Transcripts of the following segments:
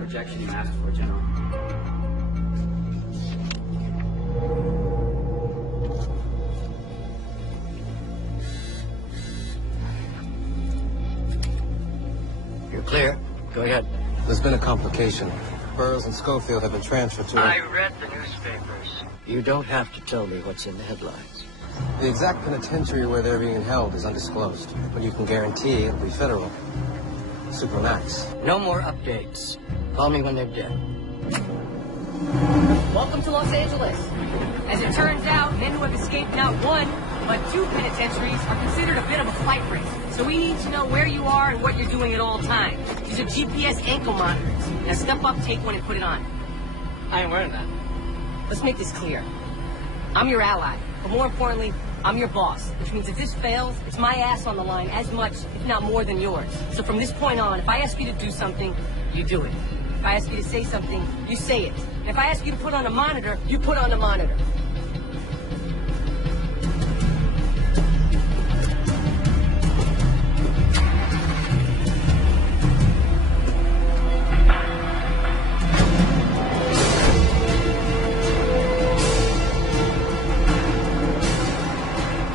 projection you asked for, General. You're clear. Go ahead. There's been a complication. Burroughs and Schofield have been transferred to... I read the newspapers. You don't have to tell me what's in the headlines. The exact penitentiary where they're being held is undisclosed, but you can guarantee it'll be federal. Supermax. No more updates. Call me when they're dead. Welcome to Los Angeles. As it turns out, men who have escaped not one, but 2 penitentiaries are considered a bit of a flight risk. So we need to know where you are and what you're doing at all times. These are GPS ankle monitors. Now step up, take one, and put it on. I ain't wearing that. Let's make this clear. I'm your ally, but more importantly, I'm your boss, which means if this fails, it's my ass on the line as much, if not more than yours. So from this point on, if I ask you to do something, you do it. If I ask you to say something, you say it. And if I ask you to put on a monitor, you put on a monitor.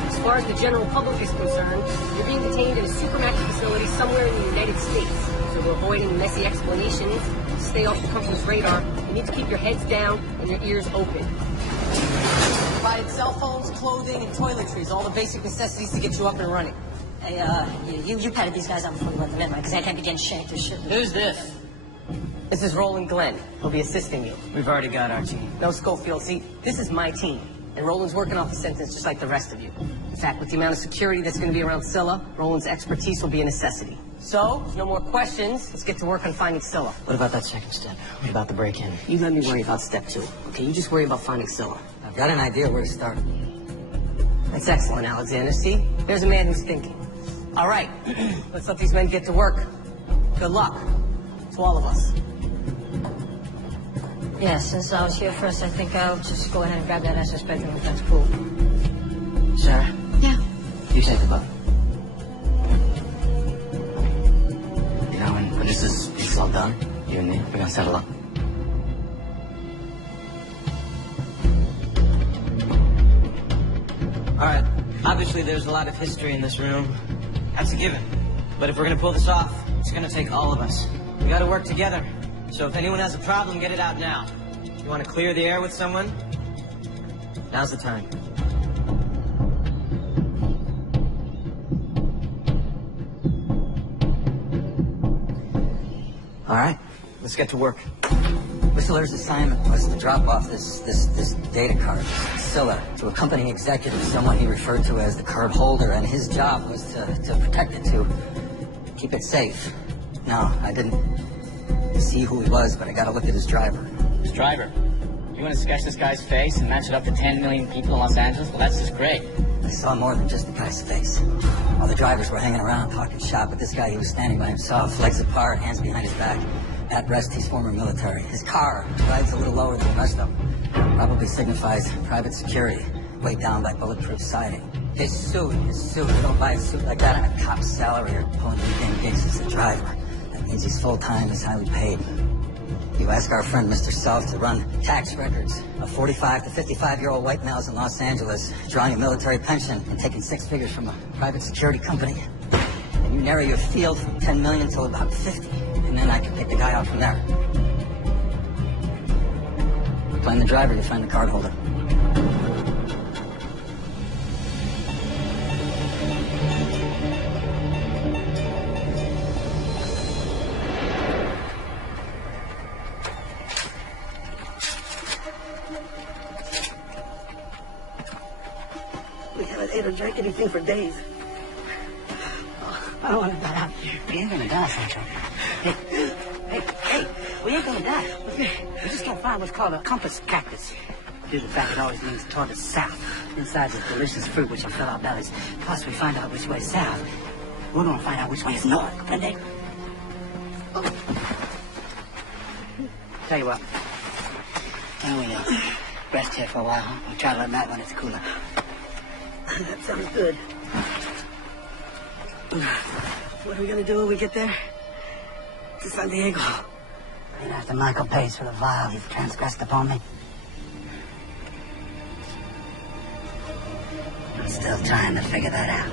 As far as the general public is concerned, you're being detained in a supermax facility somewhere in the United States. So to avoid any messy explanations, stay off the company's radar, you need to keep your heads down and your ears open. Provided cell phones, clothing, and toiletries, all the basic necessities to get you up and running. Hey, you patted these guys out before you let them in, right? Because I can't be getting shanked or shit. Who's this? This is Roland Glenn. He'll be assisting you. We've already got our team. No, Schofield, see, this is my team. And Roland's working off a sentence just like the rest of you. In fact, with the amount of security that's going to be around Scylla, Roland's expertise will be a necessity. So, if no more questions, let's get to work on finding Scylla. What about that second step? What about the break-in? You let me worry about step 2, okay? You just worry about finding Scylla. I've got an idea where to start. That's excellent, Alexander. See? There's a man who's thinking. All right, let's let these men get to work. Good luck to all of us. Yeah, since I was here first, I think I'll just go ahead and grab that SS bedroom if that's cool. Sarah? Yeah. You take the boat. You know, when this is all done, you and me, we're gonna settle up. All right. Obviously, there's a lot of history in this room. That's a given. But if we're gonna pull this off, it's gonna take all of us. We gotta work together. So if anyone has a problem, get it out now. You want to clear the air with someone? Now's the time. All right, let's get to work. Whistler's assignment was to drop off this data card, Scylla, to a company executive, someone he referred to as the card holder, and his job was to protect it, to keep it safe. Now, I didn't see who he was, but I got to look at his driver. His driver? You want to sketch this guy's face and match it up to 10 million people in Los Angeles? Well, that's just great. I saw more than just the guy's face. All the drivers were hanging around talking shop, but this guy, he was standing by himself, legs apart, hands behind his back. At rest, he's former military. His car rides a little lower than the rest of them. Probably signifies private security, weighed down by bulletproof siding. His suit, you don't buy a suit like that on a cop's salary or pulling weekend gigs as a driver. That means he's full-time, he's highly paid. You ask our friend Mr. Self to run tax records of 45 to 55-year-old white males in Los Angeles, drawing a military pension and taking 6 figures from a private security company. And you narrow your field from 10 million to about 50, and then I can pick the guy out from there. Find the driver, you find the card holder. We haven't ate or drank anything for days. Oh, I don't want to die out here. We ain't gonna die, Sancho. Hey, we ain't gonna die. We just can't find what's called a compass cactus. Due to the fact it always leans toward the south. Inside this delicious fruit which will fill our bellies. Plus, we find out which way is south. We're gonna find out which way is north. Comprende? Oh. Tell you what. Why don't we rest here for a while, huh? We'll travel at night when it's cooler. That sounds good. What are we gonna do when we get there? To San Diego. And after Michael pays for the vile he's transgressed upon me, I'm still trying to figure that out.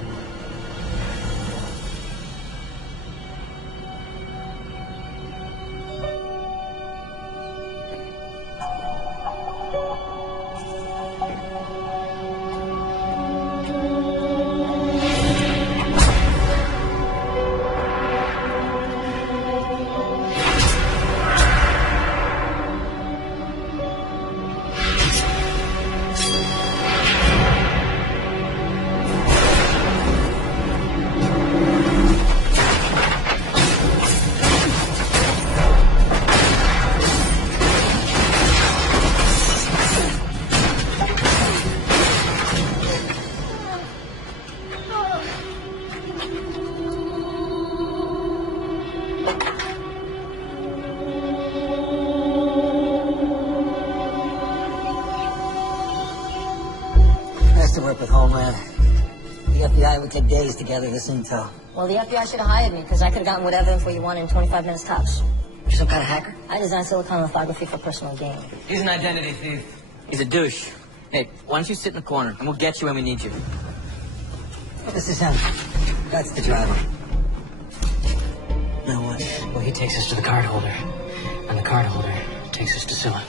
To work with Homeland. The FBI would take days to gather this intel. Well, the FBI should have hired me, because I could have gotten whatever info you wanted in 25 minutes tops. You're some kind of hacker? I designed silicon lithography for personal gain. He's an identity thief. He's a douche. Hey, why don't you sit in the corner, and we'll get you when we need you. This is him. That's the driver. Now what? Well, he takes us to the card holder, and the card holder takes us to Scylla.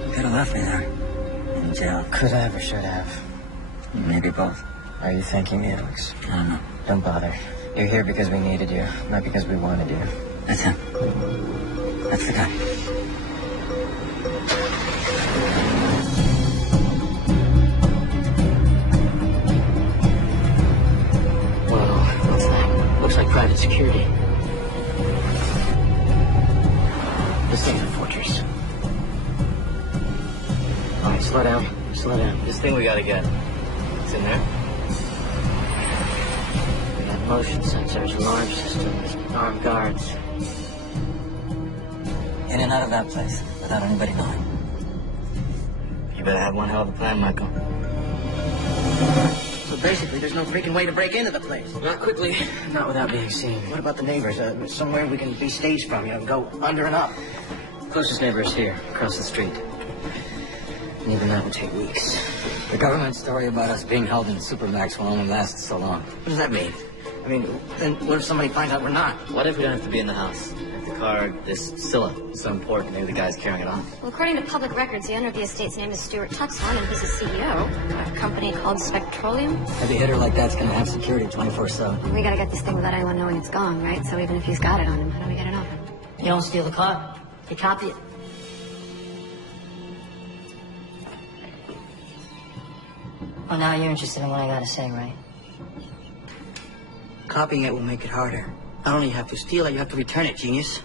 You could have left me there. In jail. Could have or should have. Maybe both. Are you thanking me, Alex? I don't know. Don't bother. You're here because we needed you, not because we wanted you. That's him. That's the guy. Whoa, what's that? Looks like private security. This thing's a fortress. All right, slow down. Slow down. This thing we gotta get. It's in there? We got motion sensors, alarm systems, armed guards. In and out of that place, without anybody knowing. You better have one hell of a plan, Michael. So basically, there's no freaking way to break into the place. Not quickly. Not without being seen. What about the neighbors? Somewhere we can be staged from, go under and up. Closest neighbor is here, across the street. And even that would take weeks. The government story about us being held in Supermax will only last so long. What does that mean? I mean, then what if somebody finds out we're not? What if we don't have to be in the house? If the card, this Scylla, is so important, maybe the guy's carrying it off. Well, according to public records, the owner of the estate's name is Stuart Tuxon, and he's a CEO of a company called Spectroleum. Every hitter like that's gonna have security 24/7. We gotta get this thing without anyone knowing it's gone, right? So even if he's got it on him, how do we get it off? You don't steal the car. You copy it. Oh, now you're interested in what I gotta say, right? Copying it will make it harder. Not only you have to steal it, you have to return it, genius.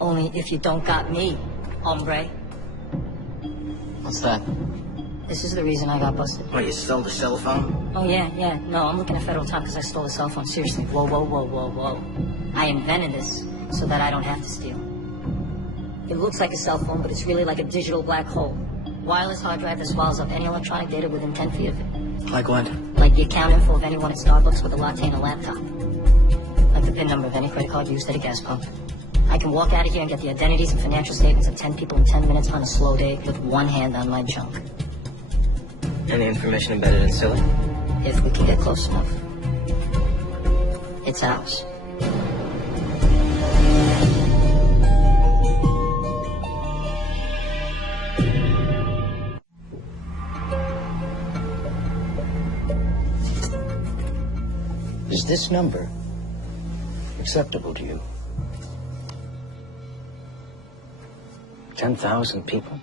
Only if you don't got me, hombre. What's that? This is the reason I got busted. What, you stole the cell phone? Oh, yeah. No, I'm looking at federal time because I stole the cell phone. Seriously. Whoa. I invented this so that I don't have to steal. It looks like a cell phone, but it's really like a digital black hole. Wireless hard drive that swallows up any electronic data within 10 feet of it. Like what? Like the account info of anyone at Starbucks with a latte and a laptop. Like the PIN number of any credit card used at a gas pump. I can walk out of here and get the identities and financial statements of 10 people in 10 minutes on a slow day with one hand on my junk. Any information embedded in Scylla? If we can get close enough. It's ours. Is this number acceptable to you? 10,000 people?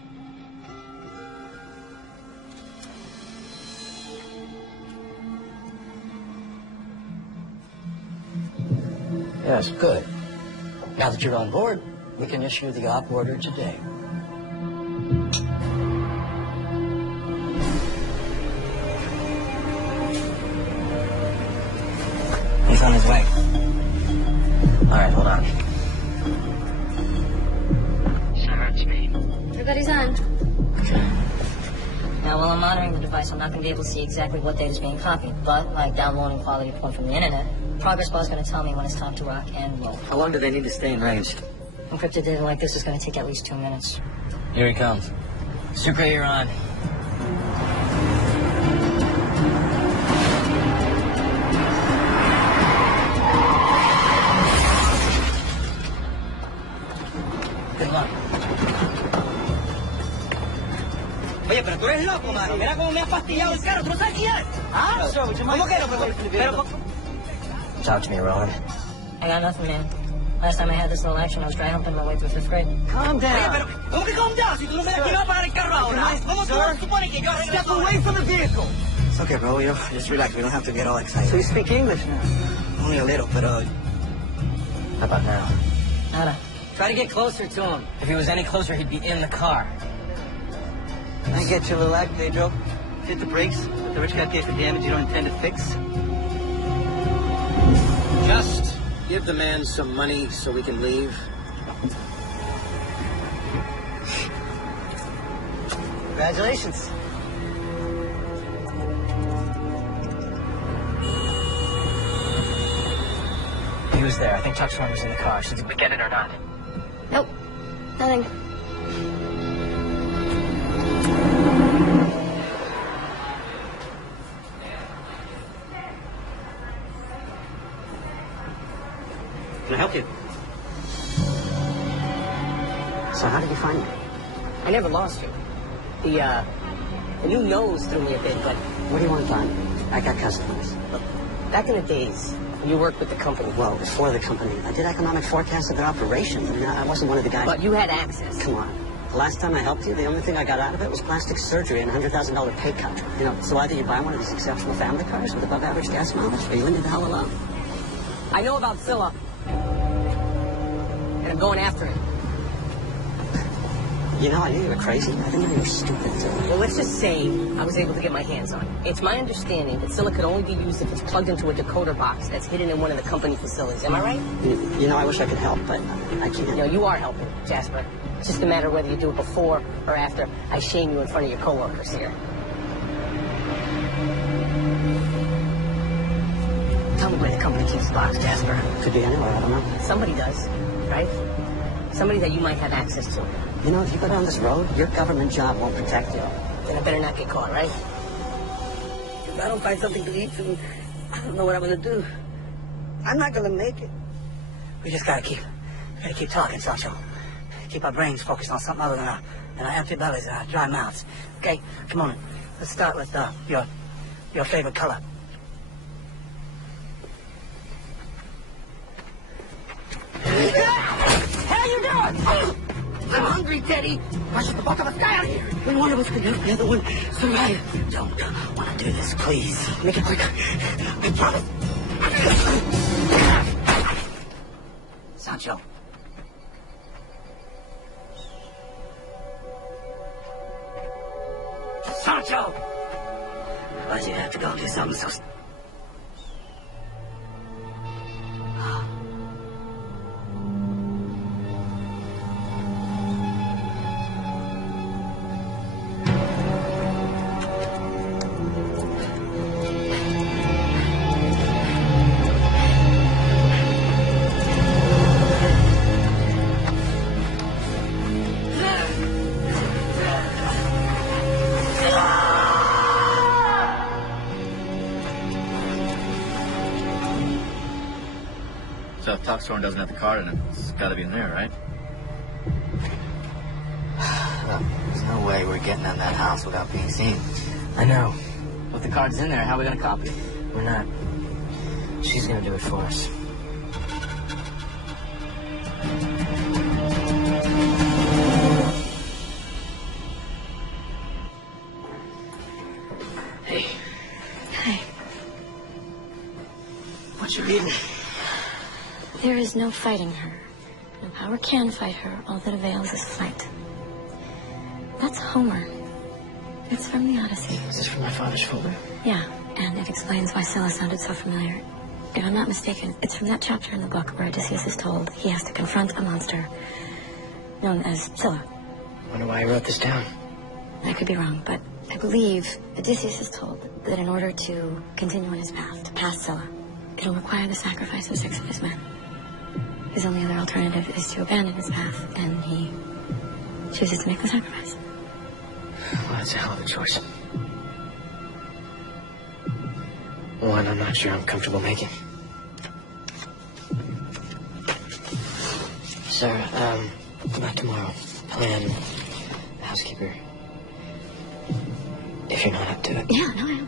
Yes, good. Now that you're on board, we can issue the op order today. He's on his way. All right, hold on. Sir, it's me. Everybody's on. Okay. Now Now, while I'm monitoring the device, I'm not going to be able to see exactly what data is being copied. But, like downloading quality porn from the internet, progress bar is going to tell me when it's time to rock and roll. How long do they need to stay in range? Encrypted data like this is going to take at least 2 minutes. Here he comes. Sucre, you're on. Good luck. Oye, pero tú eres loco, mano. Mira cómo me ha fastidiado el carro. ¿Tú no sabes quién es? ¿Ah? ¿Cómo que no? Pero... Talk to me, Rowan. I got nothing, man. Last time I had this little action, I was dry humping my way through 5th grade. Calm down. Oye, pero... ¿Cómo que calm down? Si tú no me das que no va a pagar el carro ahora. ¿Cómo tú supones que yo arreglo? Step away from the vehicle. It's okay, bro. You know, just relax. We don't have to get all excited. So you speak English now? Only a little, but How about now? Nada. Try to get closer to him. If he was any closer, he'd be in the car. I get you a little act, Pedro. Hit the brakes. Let the rich guy pay for damage you don't intend to fix. Just give the man some money so we can leave. Congratulations. He was there. I think Tuxhorn was in the car. So did we get it or not? Nope. Nothing. Can I help you? So how did you find me? I never lost you. The new nose threw me a bit, but What do you want done? I got customers. back in the days, when you worked with the company. Well, before the company, I did economic forecast of their operation. I mean, I wasn't one of the guys. But you had access. Come on. The last time I helped you, the only thing I got out of it was plastic surgery and a $100,000 pay cut. You know, so either you buy one of these exceptional family cars with above average gas mileage, or you leave it the hell alone. I know about Scylla. And I'm going after it. You know, I knew you were crazy. I didn't know you were stupid. Well, let's just say I was able to get my hands on it. It's my understanding that Scylla could only be used if it's plugged into a decoder box that's hidden in one of the company facilities. Am I right? You know, I wish I could help, but I can't. You know, you are helping, Jasper. It's just a matter of whether you do it before or after I shame you in front of your coworkers here. Tell me where the company keeps the box, Jasper. Could be anywhere, I don't know. Somebody does, right? Somebody that you might have access to. You know, if you go down this road, your government job won't protect you. Then I better not get caught, right? If I don't find something to eat, then I don't know what I'm gonna do. I'm not gonna make it. We just gotta keep talking, Sancho. Keep our brains focused on something other than our empty bellies and our dry mouths. Okay, come on. Let's start with your favorite color. How you doing? I'm hungry, Teddy. Why should the both of us die out here? When one of us could help the other one survive. Don't want to do this, please. Make it quick. I promise. Sancho. Sancho! Why'd you have to go do something so... So if Tuxhorn doesn't have the card in it, it's gotta be in there, right? Look, there's no way we're getting out of that house without being seen. I know. But the card's in there. How are we gonna copy it? We're not. She's gonna do it for us. Hey. Hi. What you reading? There is no fighting her. No power can fight her. All that avails is flight. That's Homer. It's from the Odyssey. Is this from my father's folder? Yeah, and it explains why Scylla sounded so familiar. If I'm not mistaken, it's from that chapter in the book where Odysseus is told he has to confront a monster known as Scylla. Wonder why I wrote this down. I could be wrong, but I believe Odysseus is told that in order to continue on his path to pass Scylla, it'll require the sacrifice of 6 of his men. His only other alternative is to abandon his path, and he chooses to make the sacrifice. Well, that's a hell of a choice. One I'm not sure I'm comfortable making. Sarah, not tomorrow. Plan housekeeper. If you're not up to it. Yeah, no, I am.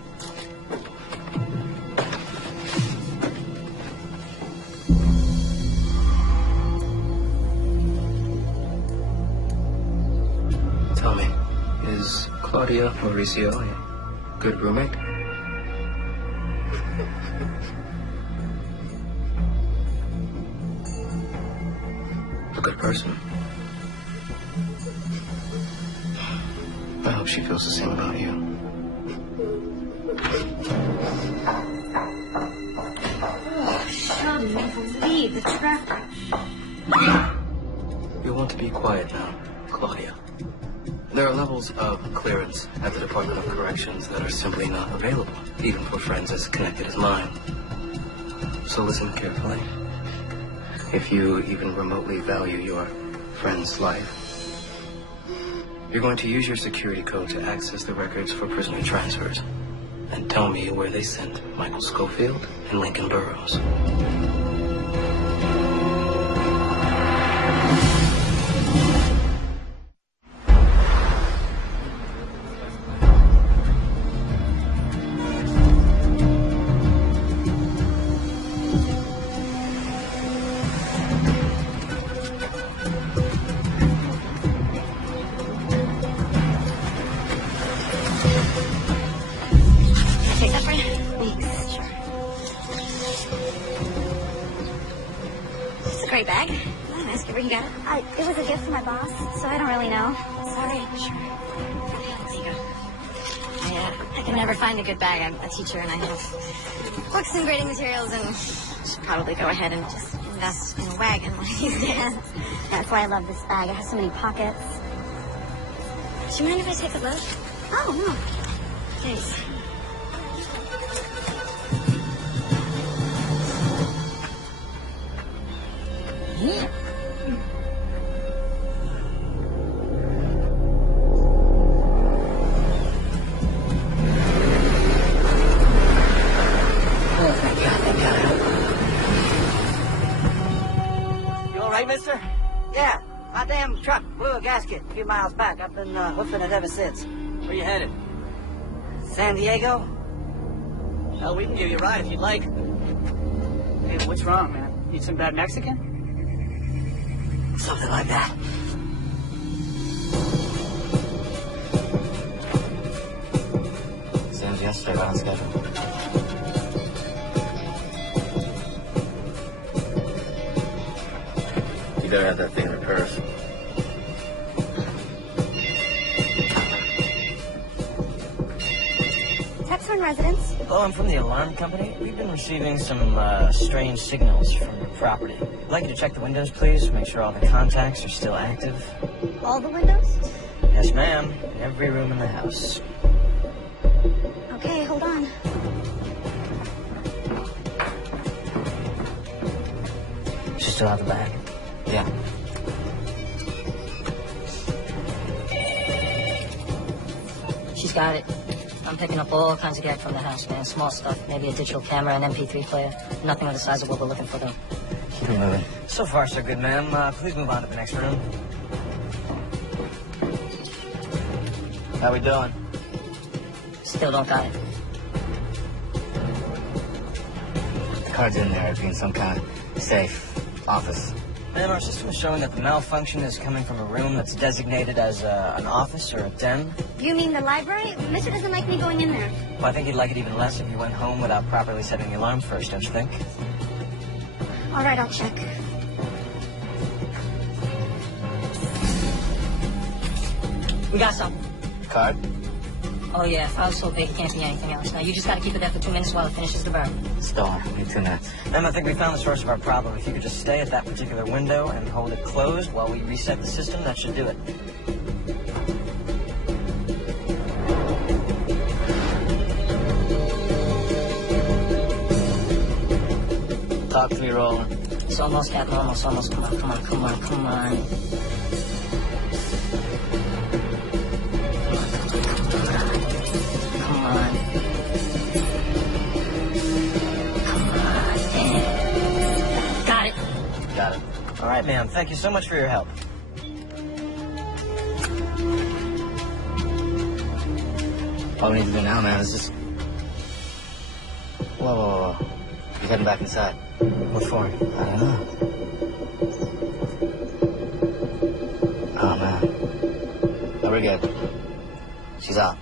Tell me, is Claudia Mauricio a good roommate? A good person? I hope she feels the same about you. Oh, Sheldon, you believe the traffic. You'll want to be quiet now, Claudia. There are levels of clearance at the Department of Corrections that are simply not available, even for friends as connected as mine. So listen carefully. If you even remotely value your friend's life, you're going to use your security code to access the records for prisoner transfers. And tell me where they sent Michael Schofield and Lincoln Burrows. Take that for you? Thanks. Sure. It's a great bag. Can I ask you where you got it? It was a gift from my boss, so I don't really know. Sorry. Sure. There you go. I can never find a good bag. I'm a teacher and I have books and grading materials, and I should probably go ahead and just invest in a wagon one of these days. That's why I love this bag. It has so many pockets. Do you mind if I take a look? Oh, no. Thanks. Yeah. Oh, thank God, thank God. You all right, mister? Yeah, my damn truck blew a gasket a few miles back. I've been hoofing it ever since. Where you headed? San Diego? Well, we can give you a ride if you'd like. Hey, what's wrong, man? Need some bad Mexican? Something like that. Same as yesterday, right on schedule. You better have that thing in reverse. Texhorn residence. Oh, I'm from the alarm company. We've been receiving some strange signals from your property. I'd like you to check the windows, please. Make sure all the contacts are still active. All the windows? Yes, ma'am. Every room in the house. Okay, hold on. She still have the bag? Yeah. She's got it. I'm picking up all kinds of gag from the house, man. Small stuff. Maybe a digital camera, an MP3 player. Nothing of the size of what we're looking for, though. Keep it moving. So far, so good, ma'am. Please move on to the next room. How we doing? Still don't got it. The card's in there. It'd be in some kind of safe office. Ma'am, our system is showing that the malfunction is coming from a room that's designated as an office or a den. You mean the library? Mister doesn't like me going in there. Well, I think he'd like it even less if you went home without properly setting the alarm first, don't you think? All right, I'll check. We got something. Card? Oh, yeah. File's so big, it can't be anything else. Now, you just gotta keep it there for 2 minutes while it finishes the burn. Storm. Need 2 minutes. Ma'am, I think we found the source of our problem. If you could just stay at that particular window and hold it closed while we reset the system, that should do it. Talk to me, rolling. It's almost, Captain, almost. Come on. Come on. Come on. Come on. Got it. Got it. All right, ma'am. Thank you so much for your help. All we need to do now, man, is just... Whoa. You're heading back inside. What for? I don't know. Oh, man. No, we're good. She's out.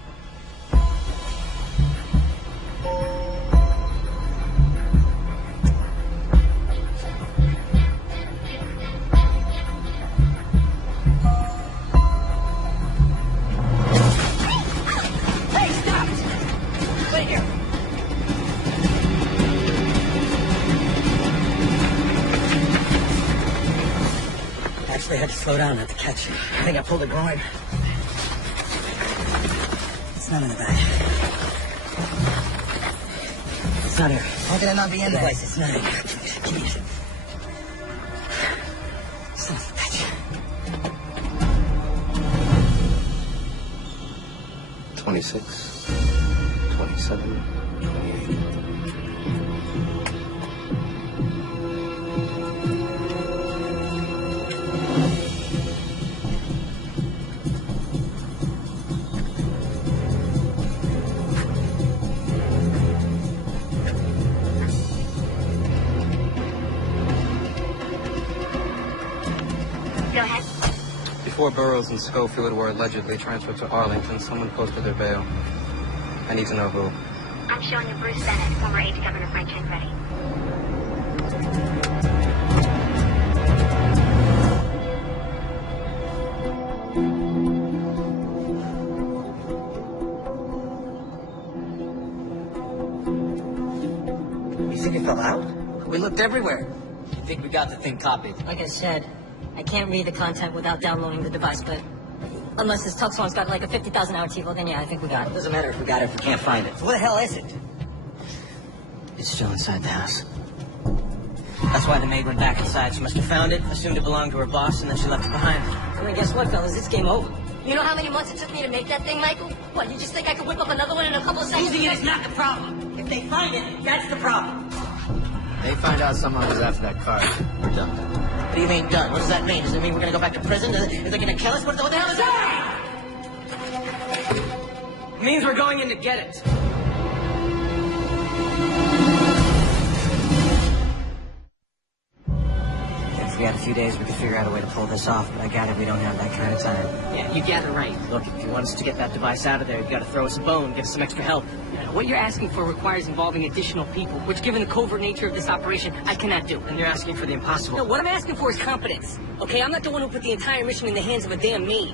Actually, I had to slow down not to catch you. I think I pulled a groin. It's not in the bag. It's not here. How can it not be in there? It's not in here. Give me it. Son of a bitch. 26, 27, 28. Go ahead. Before Burroughs and Schofield were allegedly transferred to Arlington, someone posted their bail. I need to know who. I'm showing you Bruce Bennett, former aide to Governor Frank Tancredi. You think it fell out? We looked everywhere. I think we got the thing copied. Like I said, I can't read the content without downloading the device, but unless this Tuxon's got like a 50,000 hour TiVo, then yeah, I think we got it. Doesn't matter if we got it if we can't find it. So what the hell is it? It's still inside the house. That's why the maid went back inside. She must have found it, assumed it belonged to her boss, and then she left it behind. I mean, guess what, fellas? It's game over. You know how many months it took me to make that thing, Michael? What, you just think I could whip up another one in a couple of seconds? Using it is not the problem. If they find it, that's the problem. They find out someone was after that car. We're done. What do you mean done? What does that mean? Does it mean we're gonna go back to prison? Is they gonna kill us? What the hell is that? It means we're going in to get it. If we had a few days, we could figure out a way to pull this off, but I gather we don't have that kind of time. Yeah, you gather right. Look, if you want us to get that device out of there, you gotta throw us a bone, give us some extra help. What you're asking for requires involving additional people, which given the covert nature of this operation, I cannot do. And you're asking for the impossible. No, what I'm asking for is competence. Okay, I'm not the one who put the entire mission in the hands of a damn maid.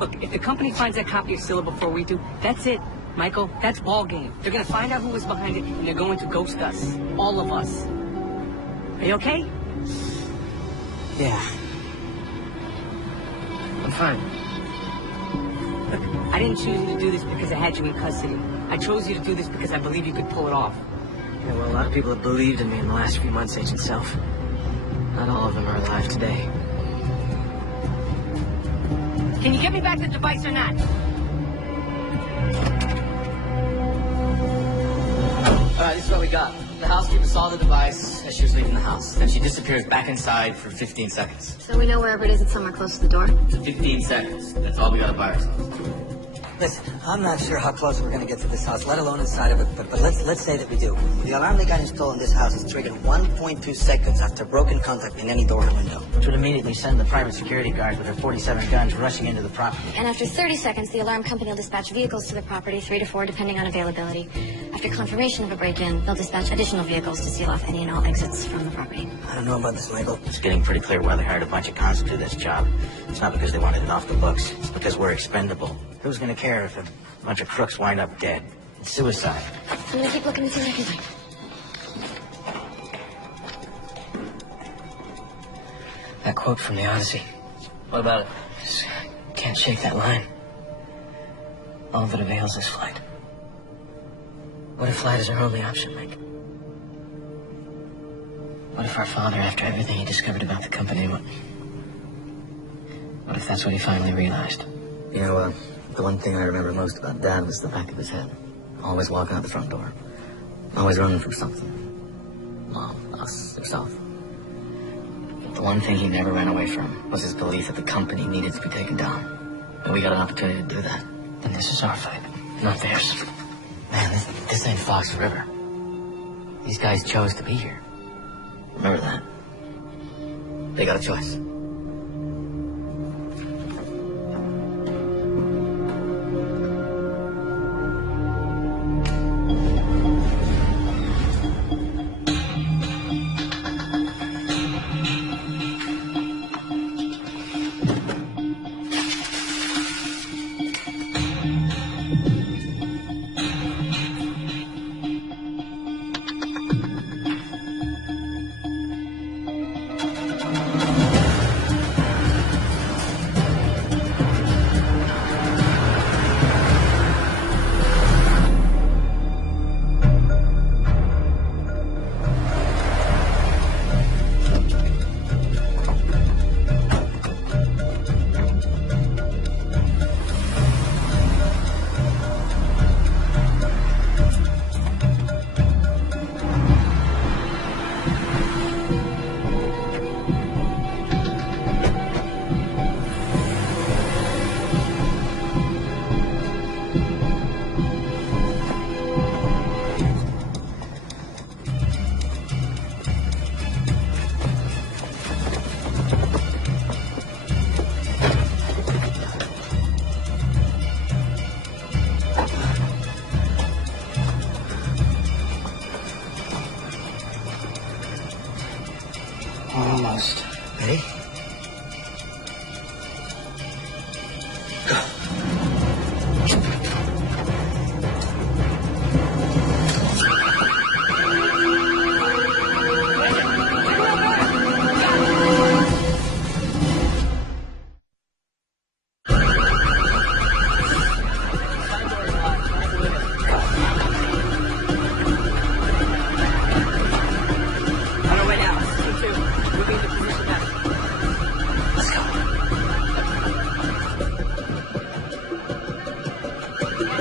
Look, if the company finds that copy of Scylla before we do, that's it. Michael, that's ball game. They're gonna find out who was behind it, and they're going to ghost us. All of us. Are you okay? Yeah. I'm fine. Look, I didn't choose you to do this because I had you in custody. I chose you to do this because I believe you could pull it off. Yeah, well, a lot of people have believed in me in the last few months, Agent Self. Not all of them are alive today. Can you get me back the device or not? All right, this is what we got. The housekeeper saw the device as she was leaving the house. Then she disappears back inside for 15 seconds. So we know wherever it is, it's somewhere close to the door? 15 seconds. That's all we gotta buy ourselves. Listen, I'm not sure how close we're going to get to this house, let alone inside of it, but let's say that we do. The alarm that got installed in this house is triggered 1.2 seconds after broken contact in any door or window. Which would immediately send the private security guard with her 47 guns rushing into the property. And after 30 seconds, the alarm company will dispatch vehicles to the property, 3 to 4, depending on availability. After confirmation of a break-in, they'll dispatch additional vehicles to seal off any and all exits from the property. I don't know about this, Michael. It's getting pretty clear why they hired a bunch of cons to do this job. It's not because they wanted it off the books. It's because we're expendable. Who's going to care if a bunch of crooks wind up dead? It's suicide. I'm gonna keep looking to see what I can find. That quote from the Odyssey. What about it? Just can't shake that line. All that avails is flight. What if flight is our only option, Mike? What if our father, after everything he discovered about the company, what if that's what he finally realized? You know, the one thing I remember most about Dad was the back of his head. Always walking out the front door. Always running from something. Mom, us, himself. But the one thing he never ran away from was his belief that the company needed to be taken down. And we got an opportunity to do that. And this is our fight, not theirs. Man, this ain't Fox River. These guys chose to be here. Remember that. They got a choice. Almost. Ready? Go.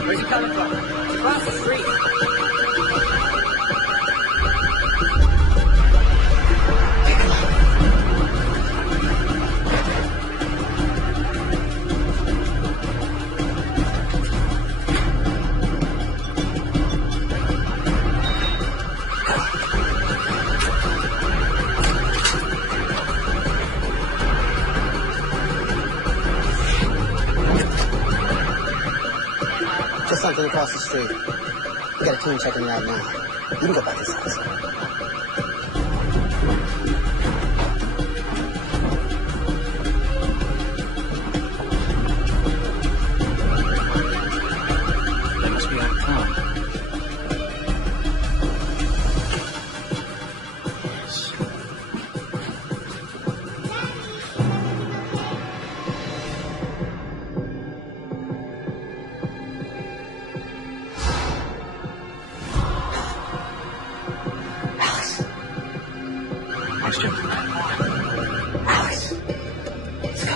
Where's he coming from? It's across the street. Just something across the street. We got a team checking it out now. You can go back inside. They must be out of town. Thanks, Jim. Alex, let's go.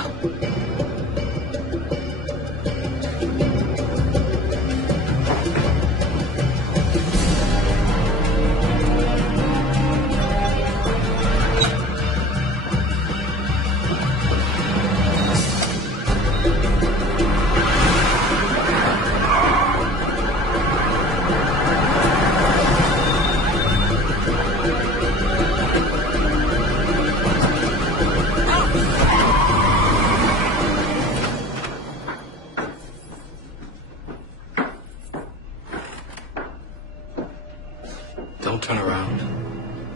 Don't turn around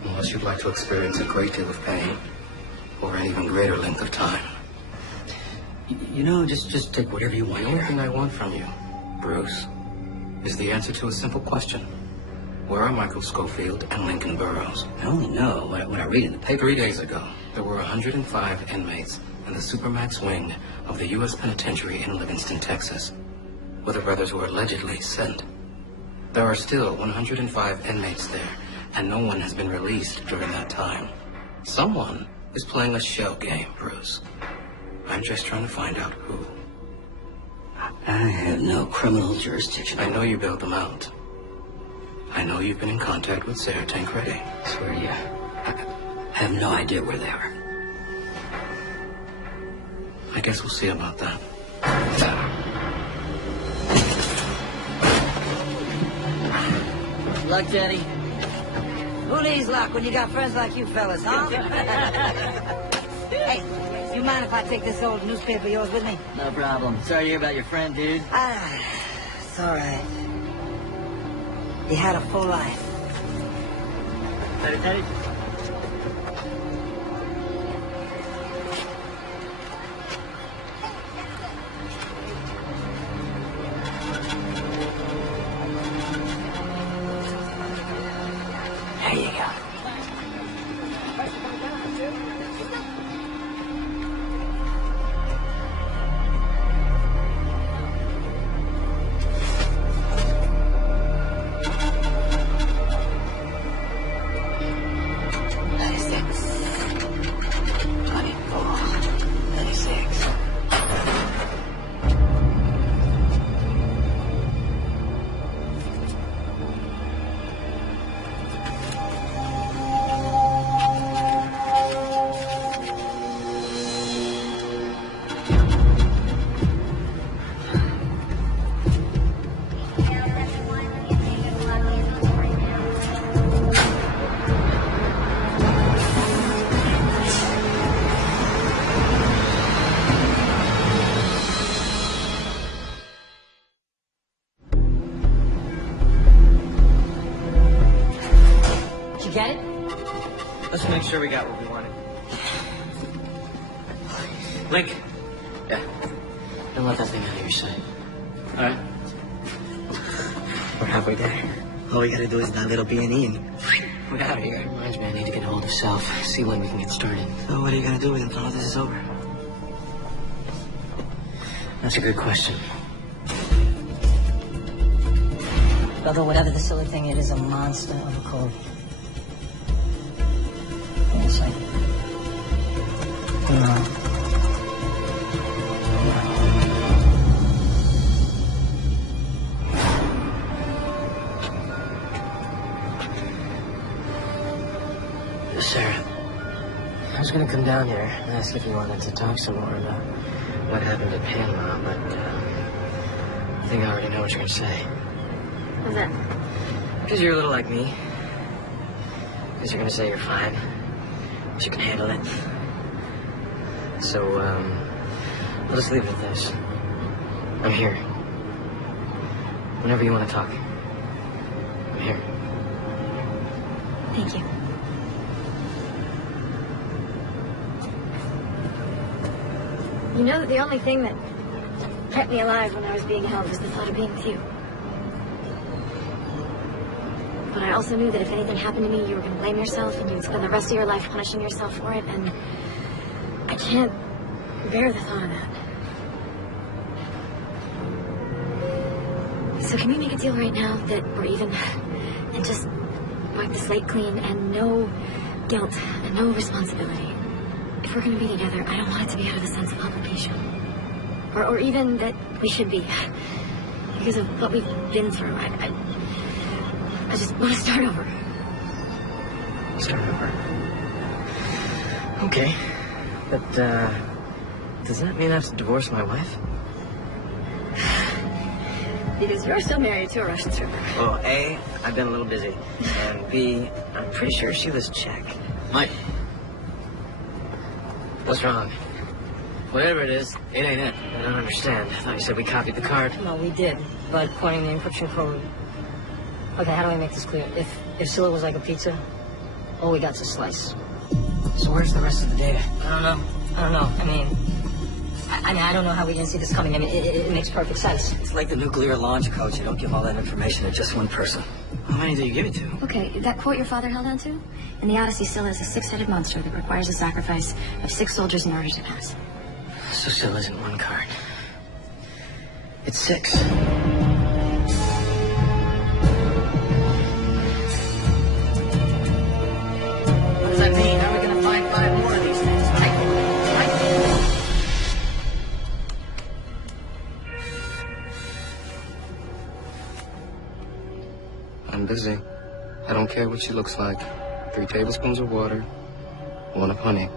unless you'd like to experience a great deal of pain or an even greater length of time. You know, just take whatever you want. The only thing I want from you, Bruce, is the answer to a simple question. Where are Michael Schofield and Lincoln Burrows? I only know what I read in the paper. 3 days ago, there were 105 inmates in the Supermax wing of the U.S. Penitentiary in Livingston, Texas, where the brothers were allegedly sent. There are still 105 inmates there, and no one has been released during that time. Someone is playing a shell game, Bruce. I'm just trying to find out who. I have no criminal jurisdiction. I know you bailed them out. I know you've been in contact with Sarah Tancredi. I swear to you, I have no idea where they are. I guess we'll see about that. Luck, Daddy. Who needs luck when you got friends like you fellas, huh? Hey, you mind if I take this old newspaper of yours with me? No problem. Sorry to hear about your friend, dude. It's all right. He had a full life. Eddie. There you go. Get it? Let's make sure we got what we wanted. Link. Yeah. Don't let that thing out of your sight. All right. We're halfway there. All we gotta do is that little B&E and we're out of here. Reminds me, I need to get a hold of Self. See when we can get started. So what are you gonna do when all this is over? That's a good question. Although whatever the silly thing, it is a monster of a code. Yes, Sarah, I was gonna come down here and ask if you wanted to talk some more about what happened at Panama, but I think I already know what you're gonna say. What's that? Because you're a little like me. Because you're gonna say you're fine. That you can handle it. So, I'll just leave it at this. I'm here. Whenever you want to talk. I'm here. Thank you. You know that the only thing that kept me alive when I was being held was the thought of being with you. But I also knew that if anything happened to me, you were going to blame yourself and you would spend the rest of your life punishing yourself for it, and I can't bear the thought of that. So can we make a deal right now that we're even and just wipe the slate clean and no guilt and no responsibility? If we're going to be together, I don't want it to be out of a sense of obligation. Or even that we should be. Because of what we've been through. I just want to start over. Start over. Okay. But, does that mean I have to divorce my wife? Because you're still married to a Russian stripper. Well, A, I've been a little busy. And B, I'm pretty sure she was check. Mike, What's wrong? whatever it is, it ain't it. I don't understand. I thought you said we copied the card. No, we did, but according to the encryption code. Okay, how do I make this clear? If Scylla was like a pizza, all we got's a slice. So where's the rest of the data? I don't know. I mean, I don't know how we didn't see this coming. I mean, it makes perfect sense. It's like the nuclear launch codes. You don't give all that information to just one person. How many do you give it to? Okay, that quote your father held on to? In the Odyssey, Scylla is a six-headed monster that requires the sacrifice of 6 soldiers in order to pass. So Scylla isn't one card. It's 6. I'm busy. I don't care what she looks like. 3 tablespoons of water, 1 of honey,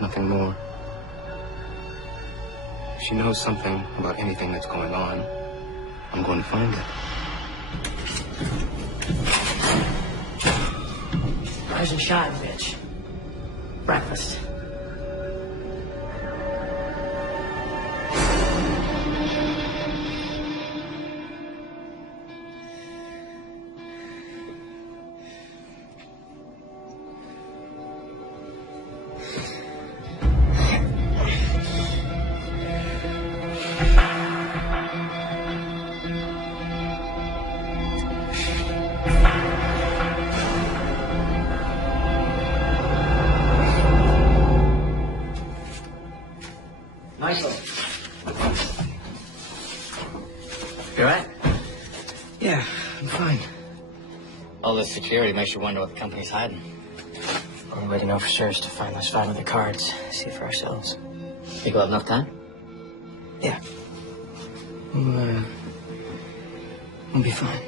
nothing more. If she knows something about anything that's going on, I'm going to find it. Rise and shine, bitch. Breakfast. Michael. You all right? Yeah, I'm fine. All this security makes you wonder what the company's hiding. All we know for sure is to find those 5 other cards, see for ourselves. Think we'll have enough time? Yeah. We'll be fine.